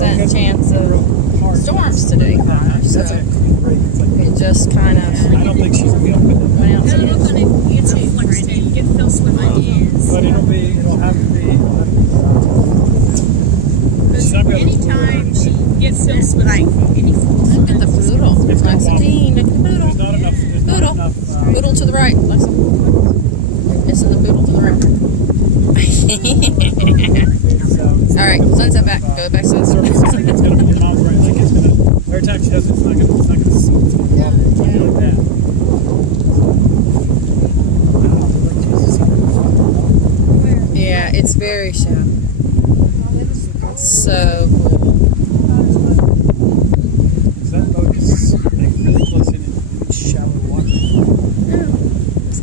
50% chance of storms today, so it just kind of I don't think she's going to be able to put that. went out I to look on YouTube, Brandon. You get Phil Swift ideas. But it'll have to be. She's not gonna- Anytime she gets Phil Swift, like, any look at the poodle. It's got Lexington, look at the There's poodle. not enough. There's not Poodle. enough. Poodle to the right, Lexington. This is the poodle to the right. All right, sunset back. Go back sunset. Surface. I think it's going to be not right. Like it's going to. Every time she does it, it's not going to. It's not going to. It's going to like that. Yeah, it's very shallow. So cool. So that boat is like really close in shallow water. It's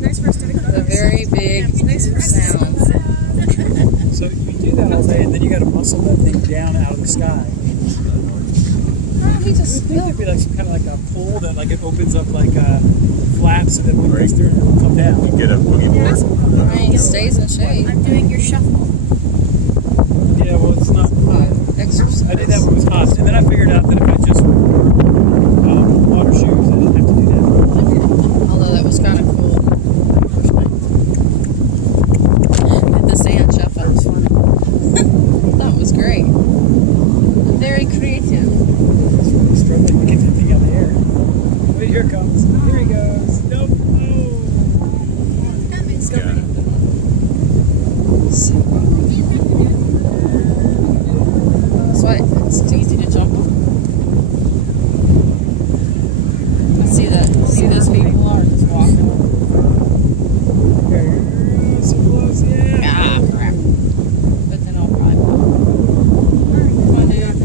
nice for us to A very big sound. So you do that all day, and then you got to muscle that thing down out of the sky. He just I think there'd be like some kind of like a pole that like it opens up like flaps, and then when it goes through, it'll come down. You get a boogie board. he stays in shade. I'm doing your shuffle. Yeah, well, it's not. Exercise. I did that when it was hot, and then I figured out that if I just wore water shoes, I didn't have to do that. Although that was kind of cool. The sand shuffle was funny. That was great. Very creative. It's really struggling to get that thing out of the air. Wait, here it comes. Here he goes. Nope. No. It's Yeah. That's why it's easy to jump on. I see that. See those people are just walking. So close, yeah. Ah, crap. But then I'll probably. Come on, dude.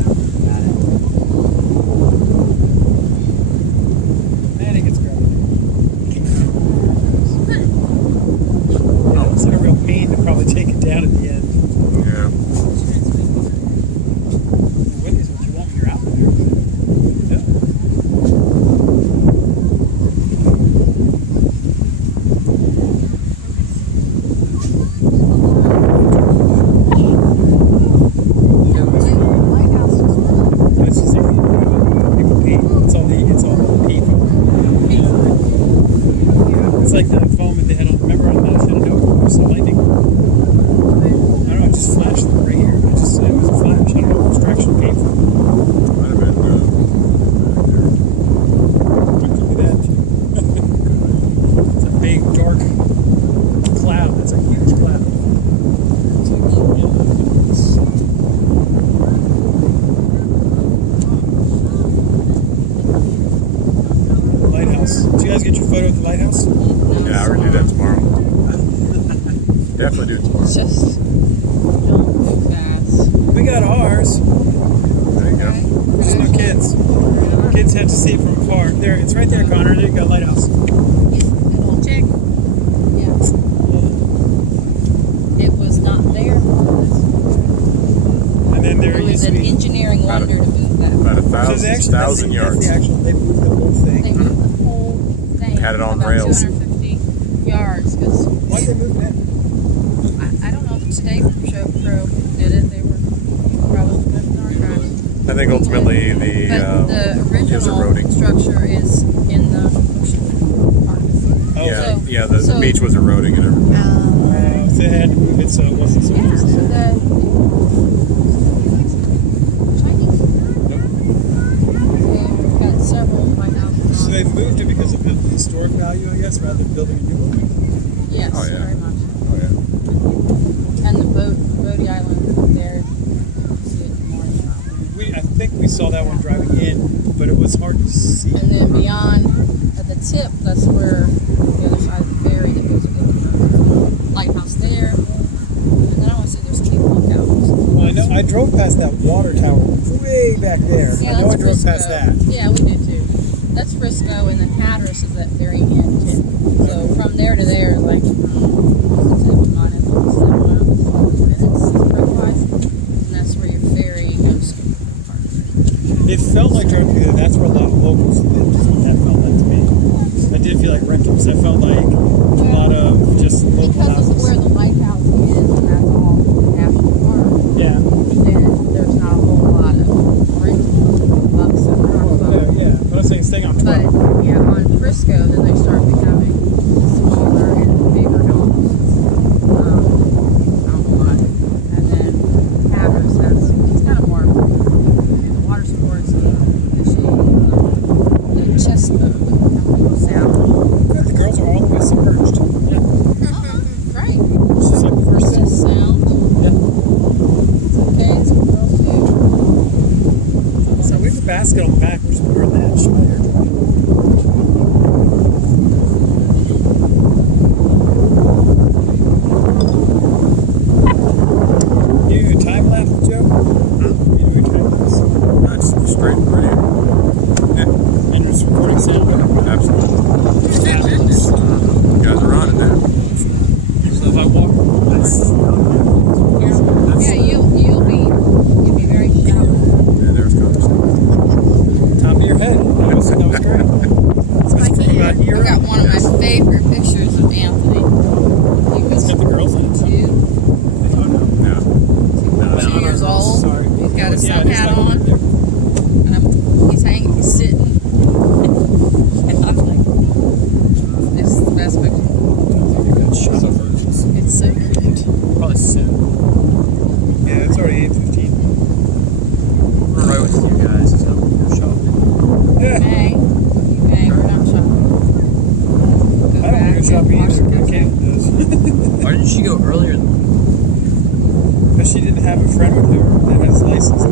Got it. Man, it gets gravity. It's like a real pain to probably take it down at the end. Yeah. The wind is what you want when you're out there. Yeah. It's just like people pee. It's all the pee foam. It's like the foam that they had on. Remember on the Shenandoah, the lightning. I don't know. It just flashed right here. It was a flash. I don't know which direction it came from. Might have been It could be that too. It's a big dark cloud. It's a huge cloud. Lighthouse. Did you guys get your photo at the lighthouse? yeah, we're gonna do that tomorrow. Definitely do it tomorrow. It's just don't fast. We got ours. There you go. Just no kids. Kids have to see it from afar. There, it's right there, Connor. There you go, lighthouse. Check. Yeah. It was not there. And then there It was used to an be. engineering wonder to move that. About So they actually, that's 1,000 the yards. actual. They moved the whole They thing. moved the whole thing. Had it on about rails. 250 yards because Why'd they move that? I don't know if today Show Pro did it. They were probably moving our tracks. I think ultimately But the it was original eroding. structure is in the ocean part. Oh, Yeah, So- yeah. The so- beach was eroding and everything. so they had to move it so it wasn't so. Yeah, so that we've got several White Houses. So they moved it because of the historic value, I guess, rather than building a new one. Yes, Oh, yeah. very much. Oh yeah. And the Bodie Island there. You see it in the morning. I think we saw that one driving in, but it was hard to see. And then beyond at the tip, that's where the other side of the ferry that goes to the lighthouse there. And then I want to say there's Cape Lookout. Well, I know I drove past that water tower way back there. Yeah, I know I that's drove Frisco. past that. Yeah, we did too. That's Frisco, and then Hatteras is that very end too. So from there to there, like, I don't know, 7 minutes, 7 minutes, road-wise. And that's where your ferry goes to. It felt like driving through there. That's where a lot of locals lived. Is what that felt like to me. I did feel like rentals. I felt like a lot of just local Because of houses. where the lighthouse is, and that's all national park. Yeah, Let's get on backwards. We're in that spider. You do a time lapse, Joe? You do a time lapse. That's straight and pretty. Yeah, And it's recording sound. absolutely. Fabulous. You guys are on it now. So if I walk, Yeah, you'll be very shallow. And there's conversation. top of your head. That was great. That's from about I here. got one of my favorite pictures of Anthony. He It's was got the girls in it. So. two, Oh no. Yeah. 2 years old. Sorry. He's got his Yeah, sun he's hat like- on, and he's sitting. And I'm like, this is the best picture. Good shot. It's so cute. Probably soon. Yeah, it's already 8:15. We're right with you guys, so you're shopping. Yeah. May, we're not shopping. Go I don't want to go shopping watch either, the but Caitlin does. Why didn't she go earlier? Because she didn't have a friend with her that has a license